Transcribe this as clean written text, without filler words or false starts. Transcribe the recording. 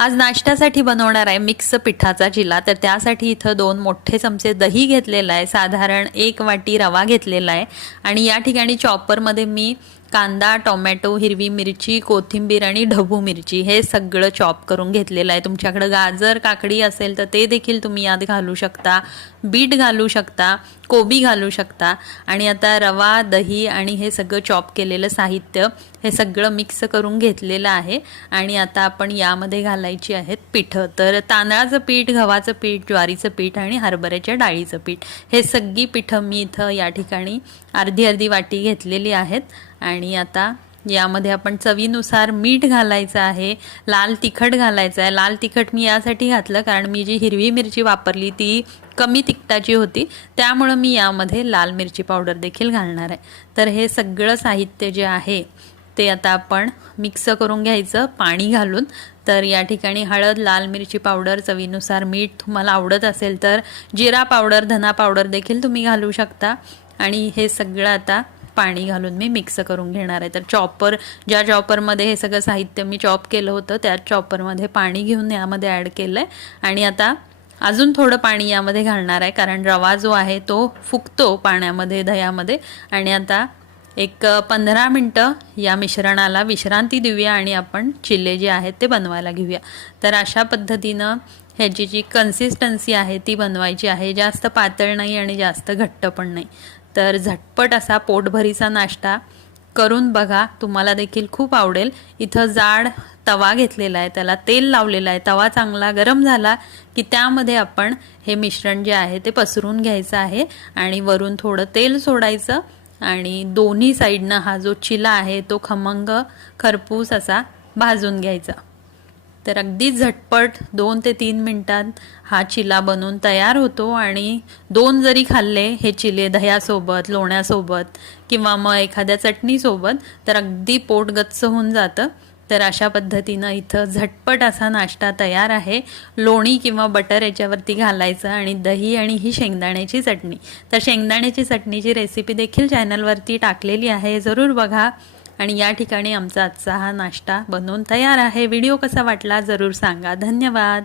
आज नाश्त्यासाठी बनवणार आहे मिक्स पिठाचा चिला। तर त्यासाठी इथं 2 मोठे चमचे दही घेतलेला आहे, साधारण 1 वाटी रवा घेतलेला आहे आणि या ठिकाणी चॉपरमध्ये मी कांदा, टोमॅटो, हिरवी मिरची, कोथिंबीर आणि ढबू मिरची हे सगळं चॉप करून घेतलेलं आहे। तुमच्याकडे गाजर, काकडी असेल तर ते देखील तुम्ही यात घालू शकता, बीट घालू शकता, कोबी घालू शकता। आणि आता रवा, दही आणि हे सगळं चॉप केलेलं साहित्य हे सगळं मिक्स करून घेतलेलं आहे आणि आता आपण यामध्ये घालायची आहेत पीठ। तर तांदळाचं पीठ, गव्हाचं पीठ, ज्वारीचं पीठ आणि हरभऱ्याच्या डाळीचं पीठ हे सगळी पीठं मी इथं या ठिकाणी अर्धी अर्धी वाटी घेतलेली आहेत। आणि आता यामध्ये आपण चवीनुसार मीठ घालायचं आहे, लाल तिखट घालायचं आहे। लाल तिखट मी यासाठी घातलं कारण मी जी हिरवी मिरची वापरली ती कमी तिखटाची होती, त्यामुळे मी यामध्ये लाल मिरची पावडर देखील घालणार आहे। तर हे सगळं साहित्य जे आहे ते आता आपण मिक्स करून घ्यायचं पाणी घालून। तर या ठिकाणी हळद, लाल मिरची पावडर, चवीनुसार मीठ, तुम्हाला आवडत असेल तर जिरा पावडर, धना पावडर देखील तुम्ही घालू शकता। आणि हे सगळं आता पाणी घालून मी मिक्स करून घेणार आहे। तर ज्या चॉपरमध्ये हे सगळं साहित्य मी चॉप केलं होतं त्याच चॉपरमध्ये पाणी घेऊन यामध्ये ॲड केलं आहे आणि आता अजून थोडं पाणी यामध्ये घालणार आहे कारण रवा जो आहे तो फुगतो पाण्यामध्ये, दह्यामध्ये। आणि आता एक 15 मिनटं या मिश्रणाला विश्रांती देऊया आणि आपण चिले जे आहेत ते बनवायला घेऊया। तर अशा पद्धतीनं ह्याची जी कन्सिस्टन्सी आहे ती बनवायची आहे, जास्त पातळ नाही आणि जास्त घट्ट पण नाही। तर झटपट असा पोटभरीचा नाश्ता करून बघा, तुम्हाला देखील खूप आवडेल। इथं जाड तवा घेतलेला आहे, त्याला तेल लावलेलं आहे। तवा चांगला गरम झाला की त्यामध्ये आपण हे मिश्रण जे आहे ते पसरून घ्यायचं आहे आणि वरून थोडं तेल सोडायचं आणि दोन्ही साईडनं हा जो चिला आहे तो खमंग खरपूस असा भाजून घ्यायचा। तर अगदी झटपट 2 ते 3 मिनिटात हा चिला बनून तयार होतो आणि 2 जरी खाल्ले हे चिले दह्यासोबत, लोण्यासोबत किंवा मग एखाद्या चटणीसोबत तर अगदी पोट गच्च होऊन जातं। तर अशा पद्धतीनं इथं झटपट असा नाश्ता तयार आहे। लोणी किंवा बटर याच्यावरती घालायचं आणि दही आणि ही शेंगदाण्याची चटणी। तर शेंगदाण्याची चटणीची रेसिपी देखील चॅनलवरती टाकलेली आहे, जरूर बघा। आणि या ठिकाणी आमचा आजचा हा नाश्ता बनवून तयार आहे। व्हिडिओ कसा वाटला जरूर सांगा। धन्यवाद।